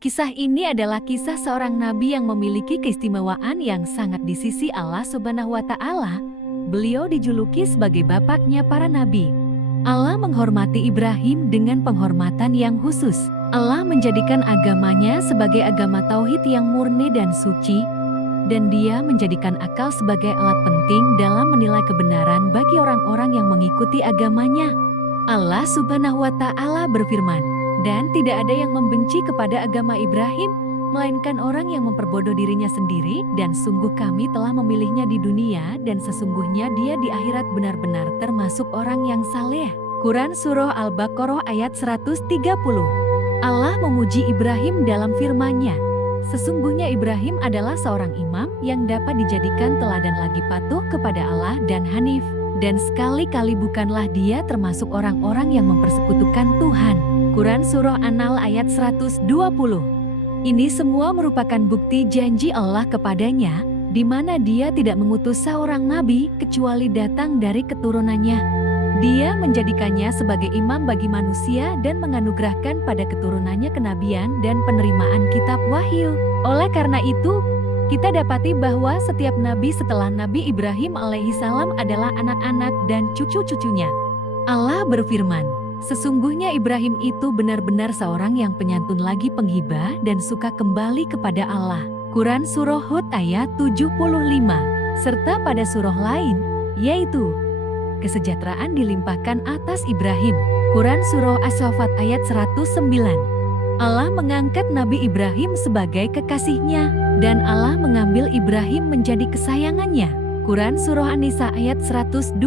Kisah ini adalah kisah seorang nabi yang memiliki keistimewaan yang sangat di sisi Allah Subhanahu wa Ta'ala. Beliau dijuluki sebagai bapaknya para nabi. Allah menghormati Ibrahim dengan penghormatan yang khusus. Allah menjadikan agamanya sebagai agama tauhid yang murni dan suci, dan Dia menjadikan akal sebagai alat penting dalam menilai kebenaran bagi orang-orang yang mengikuti agamanya. Allah Subhanahu wa Ta'ala berfirman, "Dan tidak ada yang membenci kepada agama Ibrahim, melainkan orang yang memperbodoh dirinya sendiri, dan sungguh kami telah memilihnya di dunia, dan sesungguhnya dia di akhirat benar-benar termasuk orang yang saleh." Quran Surah Al-Baqarah ayat 130. Allah memuji Ibrahim dalam firman-Nya, "Sesungguhnya Ibrahim adalah seorang imam yang dapat dijadikan teladan lagi patuh kepada Allah dan hanif, dan sekali-kali bukanlah dia termasuk orang-orang yang mempersekutukan Tuhan." Quran Surah An-Nahl ayat 120. Ini semua merupakan bukti janji Allah kepadanya, di mana Dia tidak mengutus seorang nabi kecuali datang dari keturunannya. Dia menjadikannya sebagai imam bagi manusia dan menganugerahkan pada keturunannya kenabian dan penerimaan kitab wahyu. Oleh karena itu, kita dapati bahwa setiap nabi setelah Nabi Ibrahim alaihissalam adalah anak-anak dan cucu-cucunya. Allah berfirman, "Sesungguhnya Ibrahim itu benar-benar seorang yang penyantun lagi penghibah dan suka kembali kepada Allah." Quran Surah Hud ayat 75. Serta pada surah lain, yaitu kesejahteraan dilimpahkan atas Ibrahim. Quran Surah As-Saffat ayat 109. Allah mengangkat Nabi Ibrahim sebagai kekasihnya, dan Allah mengambil Ibrahim menjadi kesayangannya. Quran Surah An-Nisa ayat 125.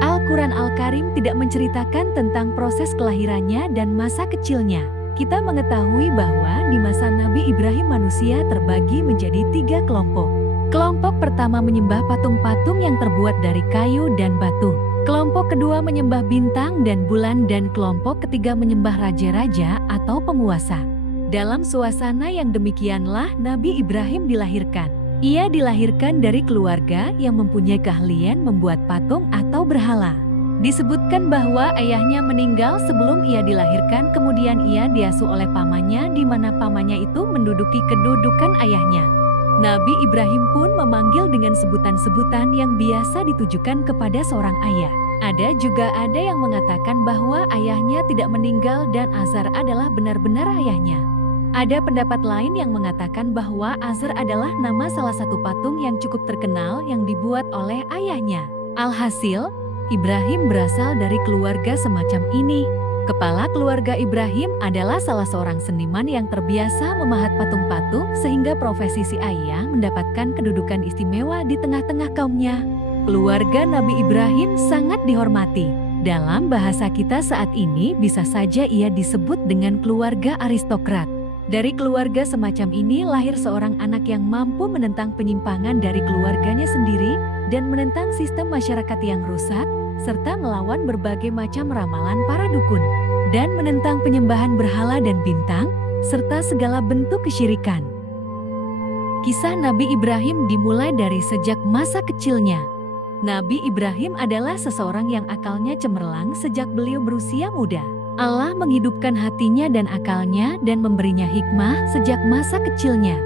Al-Quran Al-Karim tidak menceritakan tentang proses kelahirannya dan masa kecilnya. Kita mengetahui bahwa di masa Nabi Ibrahim manusia terbagi menjadi 3 kelompok. Kelompok pertama menyembah patung-patung yang terbuat dari kayu dan batu. Kelompok kedua menyembah bintang dan bulan, dan kelompok ketiga menyembah raja-raja atau penguasa. Dalam suasana yang demikianlah Nabi Ibrahim dilahirkan. Ia dilahirkan dari keluarga yang mempunyai keahlian membuat patung atau berhala. Disebutkan bahwa ayahnya meninggal sebelum ia dilahirkan, kemudian ia diasuh oleh pamannya, di mana pamannya itu menduduki kedudukan ayahnya. Nabi Ibrahim pun memanggil dengan sebutan-sebutan yang biasa ditujukan kepada seorang ayah. Ada yang mengatakan bahwa ayahnya tidak meninggal dan Azar adalah benar-benar ayahnya. Ada pendapat lain yang mengatakan bahwa Azar adalah nama salah satu patung yang cukup terkenal yang dibuat oleh ayahnya. Alhasil, Ibrahim berasal dari keluarga semacam ini. Kepala keluarga Ibrahim adalah salah seorang seniman yang terbiasa memahat patung-patung, sehingga profesi si ayah mendapatkan kedudukan istimewa di tengah-tengah kaumnya. Keluarga Nabi Ibrahim sangat dihormati. Dalam bahasa kita saat ini bisa saja ia disebut dengan keluarga aristokrat. Dari keluarga semacam ini lahir seorang anak yang mampu menentang penyimpangan dari keluarganya sendiri dan menentang sistem masyarakat yang rusak, serta melawan berbagai macam ramalan para dukun, dan menentang penyembahan berhala dan bintang, serta segala bentuk kesyirikan. Kisah Nabi Ibrahim dimulai dari sejak masa kecilnya. Nabi Ibrahim adalah seseorang yang akalnya cemerlang sejak beliau berusia muda. Allah menghidupkan hatinya dan akalnya dan memberinya hikmah sejak masa kecilnya.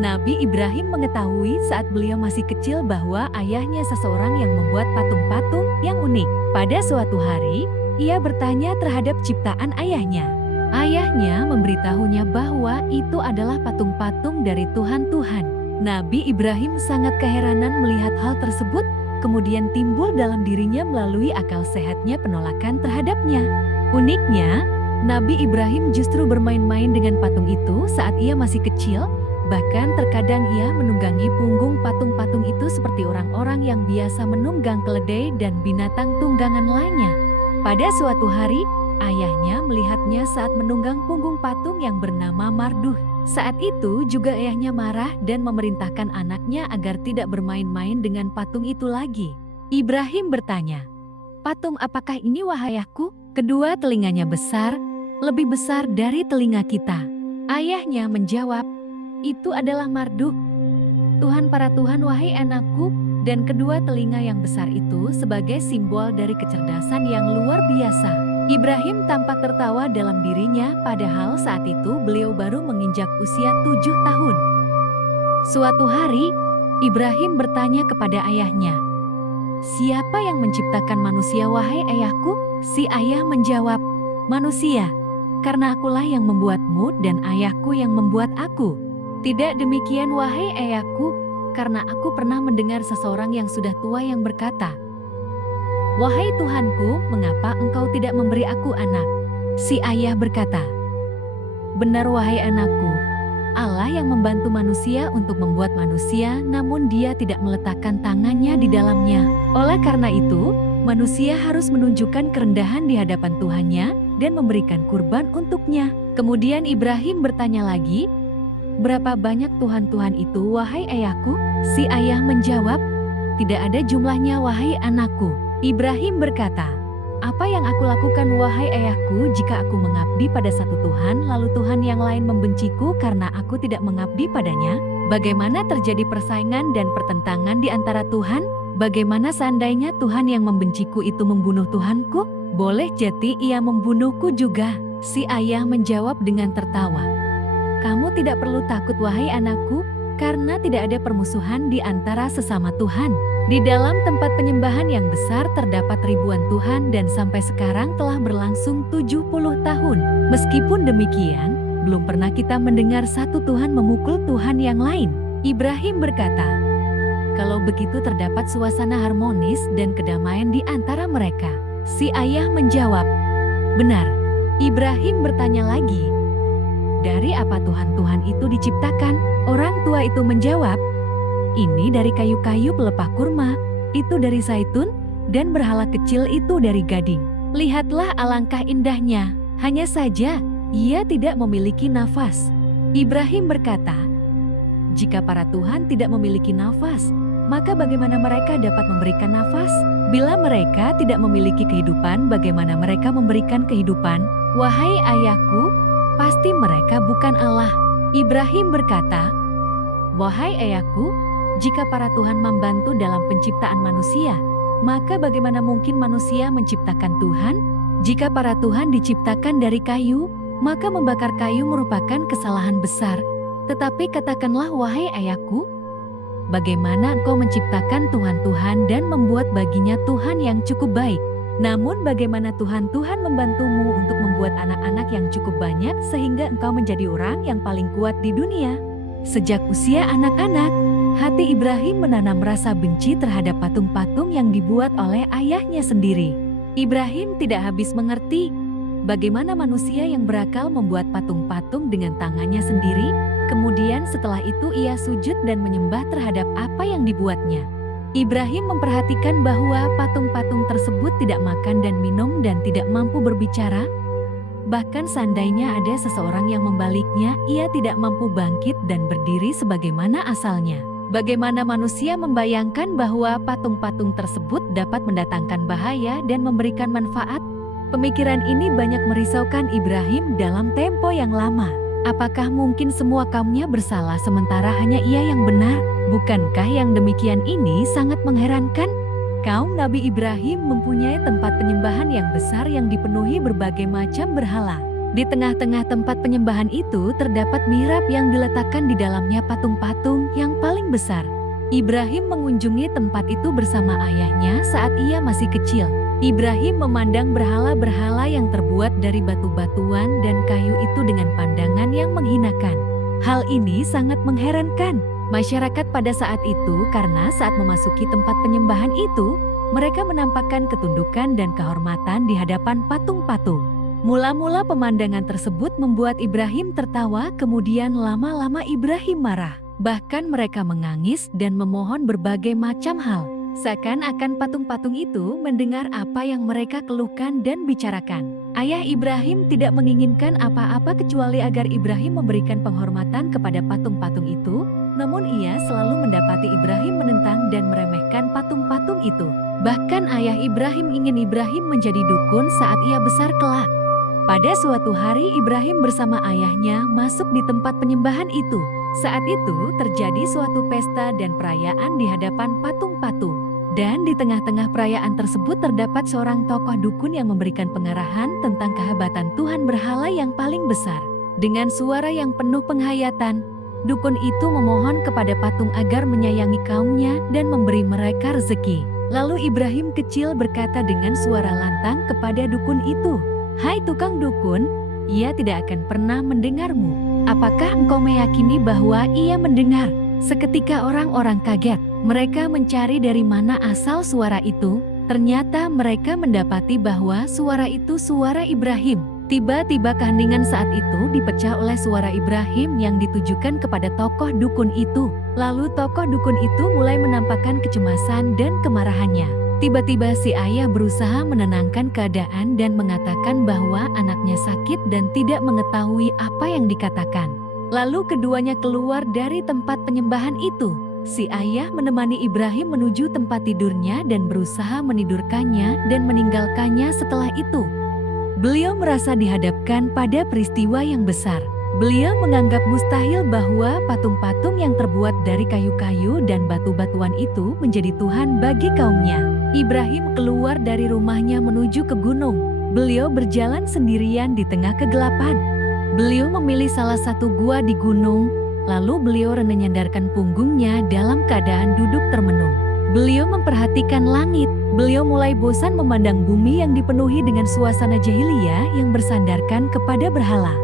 Nabi Ibrahim mengetahui saat beliau masih kecil bahwa ayahnya seseorang yang membuat patung-patung yang unik. Pada suatu hari, ia bertanya terhadap ciptaan ayahnya. Ayahnya memberitahunya bahwa itu adalah patung-patung dari Tuhan. Nabi Ibrahim sangat keheranan melihat hal tersebut, kemudian timbul dalam dirinya melalui akal sehatnya penolakan terhadapnya. Uniknya, Nabi Ibrahim justru bermain-main dengan patung itu saat ia masih kecil. Bahkan terkadang ia menunggangi punggung patung-patung itu seperti orang-orang yang biasa menunggang keledai dan binatang tunggangan lainnya. Pada suatu hari, ayahnya melihatnya saat menunggang punggung patung yang bernama Marduh. Saat itu juga ayahnya marah dan memerintahkan anaknya agar tidak bermain-main dengan patung itu lagi. Ibrahim bertanya, "Patung apakah ini wahai ayahku?" Kedua telinganya besar, lebih besar dari telinga kita. Ayahnya menjawab, "Itu adalah Marduh, Tuhan para Tuhan wahai anakku." Dan kedua telinga yang besar itu sebagai simbol dari kecerdasan yang luar biasa. Ibrahim tampak tertawa dalam dirinya, padahal saat itu beliau baru menginjak usia 7 tahun. Suatu hari, Ibrahim bertanya kepada ayahnya, "Siapa yang menciptakan manusia, wahai ayahku?" Si ayah menjawab, "Manusia, karena akulah yang membuatmu dan ayahku yang membuat aku." "Tidak demikian, wahai ayahku, karena aku pernah mendengar seseorang yang sudah tua yang berkata, 'Wahai Tuhanku, mengapa engkau tidak memberi aku anak?' Si ayah berkata, 'Benar wahai anakku, Allah yang membantu manusia untuk membuat manusia, namun Dia tidak meletakkan tangannya di dalamnya. Oleh karena itu, manusia harus menunjukkan kerendahan di hadapan Tuhannya dan memberikan kurban untuknya." Kemudian Ibrahim bertanya lagi, "Berapa banyak Tuhan-Tuhan itu, wahai ayahku?" Si ayah menjawab, "Tidak ada jumlahnya, wahai anakku." Ibrahim berkata, "Apa yang aku lakukan, wahai ayahku, jika aku mengabdi pada satu Tuhan, lalu Tuhan yang lain membenciku karena aku tidak mengabdi padanya? Bagaimana terjadi persaingan dan pertentangan di antara Tuhan? Bagaimana seandainya Tuhan yang membenciku itu membunuh Tuhanku? Boleh jadi ia membunuhku juga." Si ayah menjawab dengan tertawa, "Kamu tidak perlu takut, wahai anakku, karena tidak ada permusuhan di antara sesama Tuhan. Di dalam tempat penyembahan yang besar terdapat ribuan Tuhan dan sampai sekarang telah berlangsung 70 tahun. Meskipun demikian, belum pernah kita mendengar satu Tuhan memukul Tuhan yang lain." Ibrahim berkata, "Kalau begitu terdapat suasana harmonis dan kedamaian di antara mereka." Si ayah menjawab, "Benar." Ibrahim bertanya lagi, "Dari apa Tuhan-Tuhan itu diciptakan?" Orang tua itu menjawab, "Ini dari kayu-kayu pelepah kurma, itu dari zaitun, dan berhala kecil itu dari gading. Lihatlah alangkah indahnya, hanya saja ia tidak memiliki nafas." Ibrahim berkata, "Jika para Tuhan tidak memiliki nafas, maka bagaimana mereka dapat memberikan nafas? Bila mereka tidak memiliki kehidupan, bagaimana mereka memberikan kehidupan? Wahai ayahku, pasti mereka bukan Allah." Ibrahim berkata, "Wahai ayahku, jika para Tuhan membantu dalam penciptaan manusia, maka bagaimana mungkin manusia menciptakan Tuhan? Jika para Tuhan diciptakan dari kayu, maka membakar kayu merupakan kesalahan besar. Tetapi katakanlah, wahai ayahku, bagaimana engkau menciptakan Tuhan-Tuhan dan membuat baginya Tuhan yang cukup baik? Namun bagaimana Tuhan-Tuhan membantumu untuk membuat anak-anak yang cukup banyak sehingga engkau menjadi orang yang paling kuat di dunia?" Sejak usia anak-anak, hati Ibrahim menanam rasa benci terhadap patung-patung yang dibuat oleh ayahnya sendiri. Ibrahim tidak habis mengerti bagaimana manusia yang berakal membuat patung-patung dengan tangannya sendiri, kemudian setelah itu ia sujud dan menyembah terhadap apa yang dibuatnya. Ibrahim memperhatikan bahwa patung-patung tersebut tidak makan dan minum dan tidak mampu berbicara. Bahkan seandainya ada seseorang yang membaliknya, ia tidak mampu bangkit dan berdiri sebagaimana asalnya. Bagaimana manusia membayangkan bahwa patung-patung tersebut dapat mendatangkan bahaya dan memberikan manfaat? Pemikiran ini banyak merisaukan Ibrahim dalam tempo yang lama. Apakah mungkin semua kaumnya bersalah sementara hanya ia yang benar? Bukankah yang demikian ini sangat mengherankan? Kaum Nabi Ibrahim mempunyai tempat penyembahan yang besar yang dipenuhi berbagai macam berhala. Di tengah-tengah tempat penyembahan itu terdapat mihrab yang diletakkan di dalamnya patung-patung yang paling besar. Ibrahim mengunjungi tempat itu bersama ayahnya saat ia masih kecil. Ibrahim memandang berhala-berhala yang terbuat dari batu-batuan dan kayu itu dengan pandangan yang menghinakan. Hal ini sangat mengherankan masyarakat pada saat itu karena saat memasuki tempat penyembahan itu, mereka menampakkan ketundukan dan kehormatan di hadapan patung-patung. Mula-mula pemandangan tersebut membuat Ibrahim tertawa, kemudian lama-lama Ibrahim marah. Bahkan mereka menangis dan memohon berbagai macam hal. Seakan-akan patung-patung itu mendengar apa yang mereka keluhkan dan bicarakan. Ayah Ibrahim tidak menginginkan apa-apa kecuali agar Ibrahim memberikan penghormatan kepada patung-patung itu, namun ia selalu mendapati Ibrahim menentang dan meremehkan patung-patung itu. Bahkan ayah Ibrahim ingin Ibrahim menjadi dukun saat ia besar kelak. Pada suatu hari Ibrahim bersama ayahnya masuk di tempat penyembahan itu. Saat itu terjadi suatu pesta dan perayaan di hadapan patung-patung. Dan di tengah-tengah perayaan tersebut terdapat seorang tokoh dukun yang memberikan pengarahan tentang kehebatan Tuhan berhala yang paling besar. Dengan suara yang penuh penghayatan, dukun itu memohon kepada patung agar menyayangi kaumnya dan memberi mereka rezeki. Lalu Ibrahim kecil berkata dengan suara lantang kepada dukun itu, "Hai tukang dukun, ia tidak akan pernah mendengarmu. Apakah engkau meyakini bahwa ia mendengar?" Seketika orang-orang kaget. Mereka mencari dari mana asal suara itu. Ternyata mereka mendapati bahwa suara itu suara Ibrahim. Tiba-tiba keheningan saat itu dipecah oleh suara Ibrahim yang ditujukan kepada tokoh dukun itu. Lalu tokoh dukun itu mulai menampakkan kecemasan dan kemarahannya. Tiba-tiba si ayah berusaha menenangkan keadaan dan mengatakan bahwa anaknya sakit dan tidak mengetahui apa yang dikatakan. Lalu keduanya keluar dari tempat penyembahan itu. Si ayah menemani Ibrahim menuju tempat tidurnya dan berusaha menidurkannya dan meninggalkannya setelah itu. Beliau merasa dihadapkan pada peristiwa yang besar. Beliau menganggap mustahil bahwa patung-patung yang terbuat dari kayu-kayu dan batu-batuan itu menjadi Tuhan bagi kaumnya. Ibrahim keluar dari rumahnya menuju ke gunung. Beliau berjalan sendirian di tengah kegelapan. Beliau memilih salah satu gua di gunung, lalu beliau menyandarkan punggungnya dalam keadaan duduk termenung. Beliau memperhatikan langit. Beliau mulai bosan memandang bumi yang dipenuhi dengan suasana jahiliyah yang bersandarkan kepada berhala.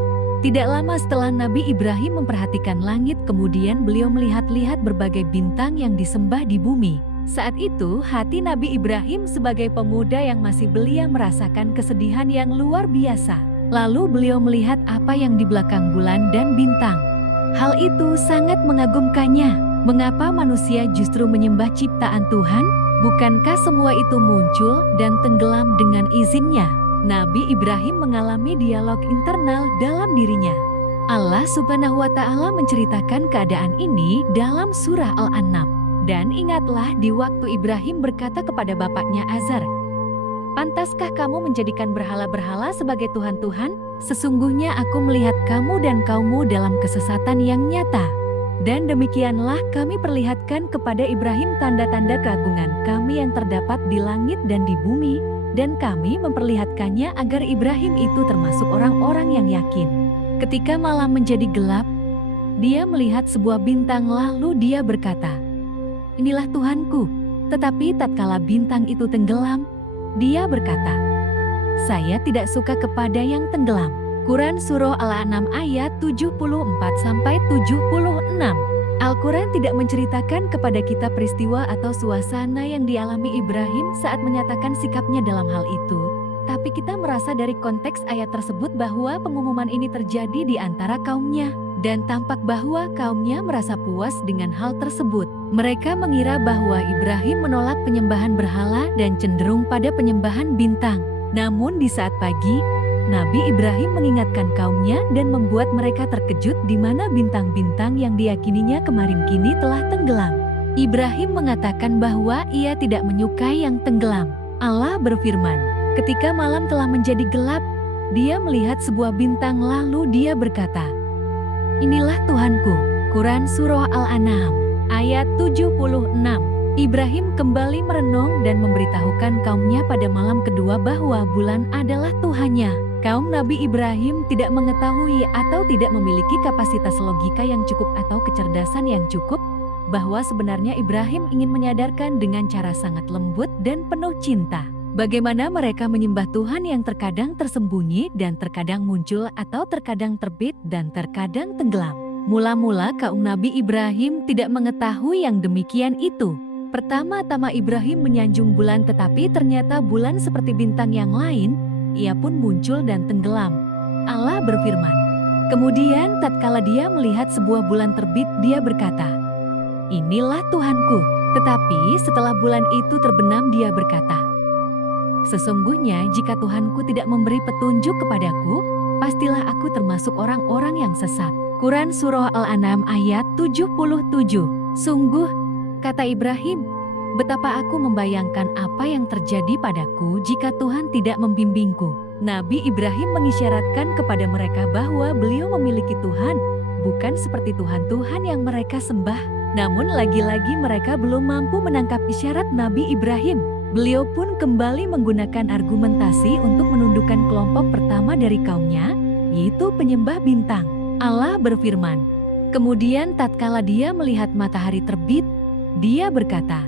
Tidak lama setelah Nabi Ibrahim memperhatikan langit, kemudian beliau melihat-lihat berbagai bintang yang disembah di bumi. Saat itu, hati Nabi Ibrahim sebagai pemuda yang masih belia merasakan kesedihan yang luar biasa. Lalu beliau melihat apa yang di belakang bulan dan bintang. Hal itu sangat mengagumkannya. Mengapa manusia justru menyembah ciptaan Tuhan? Bukankah semua itu muncul dan tenggelam dengan izinnya? Nabi Ibrahim mengalami dialog internal dalam dirinya. Allah Subhanahu wa Ta'ala menceritakan keadaan ini dalam surah Al-An'am. Dan ingatlah di waktu Ibrahim berkata kepada bapaknya Azar, "Pantaskah kamu menjadikan berhala-berhala sebagai Tuhan-Tuhan? Sesungguhnya aku melihat kamu dan kaummu dalam kesesatan yang nyata." Dan demikianlah kami perlihatkan kepada Ibrahim tanda-tanda keagungan kami yang terdapat di langit dan di bumi, dan kami memperlihatkannya agar Ibrahim itu termasuk orang-orang yang yakin. Ketika malam menjadi gelap, dia melihat sebuah bintang lalu dia berkata, "Inilah Tuhanku." Tetapi tatkala bintang itu tenggelam, dia berkata, "Saya tidak suka kepada yang tenggelam." Quran Surah Al-An'am ayat 74-76. Al-Quran tidak menceritakan kepada kita peristiwa atau suasana yang dialami Ibrahim saat menyatakan sikapnya dalam hal itu. Tapi kita merasa dari konteks ayat tersebut bahwa pengumuman ini terjadi di antara kaumnya. Dan tampak bahwa kaumnya merasa puas dengan hal tersebut. Mereka mengira bahwa Ibrahim menolak penyembahan berhala dan cenderung pada penyembahan bintang. Namun di saat pagi, Nabi Ibrahim mengingatkan kaumnya dan membuat mereka terkejut di mana bintang-bintang yang diyakininya kemarin kini telah tenggelam. Ibrahim mengatakan bahwa ia tidak menyukai yang tenggelam. Allah berfirman, ketika malam telah menjadi gelap, dia melihat sebuah bintang lalu dia berkata, "Inilah Tuhanku." Quran Surah Al-An'am ayat 76. Ibrahim kembali merenung dan memberitahukan kaumnya pada malam kedua bahwa bulan adalah Tuhannya. Kaum Nabi Ibrahim tidak mengetahui atau tidak memiliki kapasitas logika yang cukup atau kecerdasan yang cukup, bahwa sebenarnya Ibrahim ingin menyadarkan dengan cara sangat lembut dan penuh cinta. Bagaimana mereka menyembah Tuhan yang terkadang tersembunyi dan terkadang muncul atau terkadang terbit dan terkadang tenggelam. Mula-mula kaum Nabi Ibrahim tidak mengetahui yang demikian itu. Pertama-tama Ibrahim menyanjung bulan tetapi ternyata bulan seperti bintang yang lain, ia pun muncul dan tenggelam. Allah berfirman. Kemudian tatkala dia melihat sebuah bulan terbit dia berkata, "Inilah Tuhanku." Tetapi setelah bulan itu terbenam dia berkata, "Sesungguhnya jika Tuhanku tidak memberi petunjuk kepadaku, pastilah aku termasuk orang-orang yang sesat." Quran Surah Al-An'am ayat 77. Sungguh, kata Ibrahim, betapa aku membayangkan apa yang terjadi padaku jika Tuhan tidak membimbingku. Nabi Ibrahim mengisyaratkan kepada mereka bahwa beliau memiliki Tuhan, bukan seperti Tuhan-Tuhan yang mereka sembah. Namun lagi-lagi mereka belum mampu menangkap isyarat Nabi Ibrahim. Beliau pun kembali menggunakan argumentasi untuk menundukkan kelompok pertama dari kaumnya, yaitu penyembah bintang. Allah berfirman, kemudian tatkala dia melihat matahari terbit, dia berkata,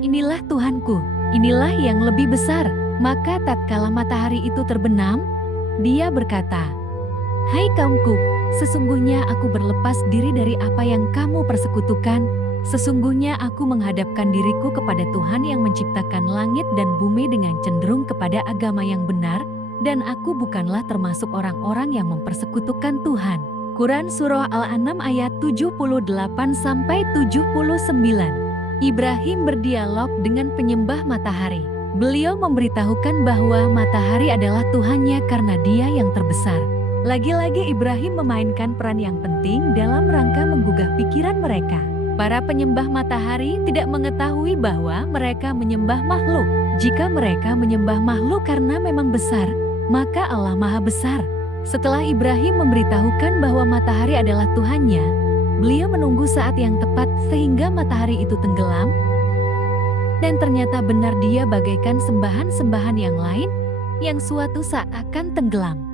"Inilah Tuhanku, inilah yang lebih besar." Maka tatkala matahari itu terbenam, dia berkata, "Hai kaumku, sesungguhnya aku berlepas diri dari apa yang kamu persekutukan. Sesungguhnya aku menghadapkan diriku kepada Tuhan yang menciptakan langit dan bumi dengan cenderung kepada agama yang benar, dan aku bukanlah termasuk orang-orang yang mempersekutukan Tuhan." Quran Surah Al-An'am ayat 78-79. Ibrahim berdialog dengan penyembah matahari. Beliau memberitahukan bahwa matahari adalah Tuhannya karena dia yang terbesar. Lagi-lagi Ibrahim memainkan peran yang penting dalam rangka menggugah pikiran mereka. Para penyembah matahari tidak mengetahui bahwa mereka menyembah makhluk. Jika mereka menyembah makhluk karena memang besar, maka Allah Maha Besar. Setelah Ibrahim memberitahukan bahwa matahari adalah Tuhannya, beliau menunggu saat yang tepat sehingga matahari itu tenggelam, dan ternyata benar dia bagaikan sembahan-sembahan yang lain yang suatu saat akan tenggelam.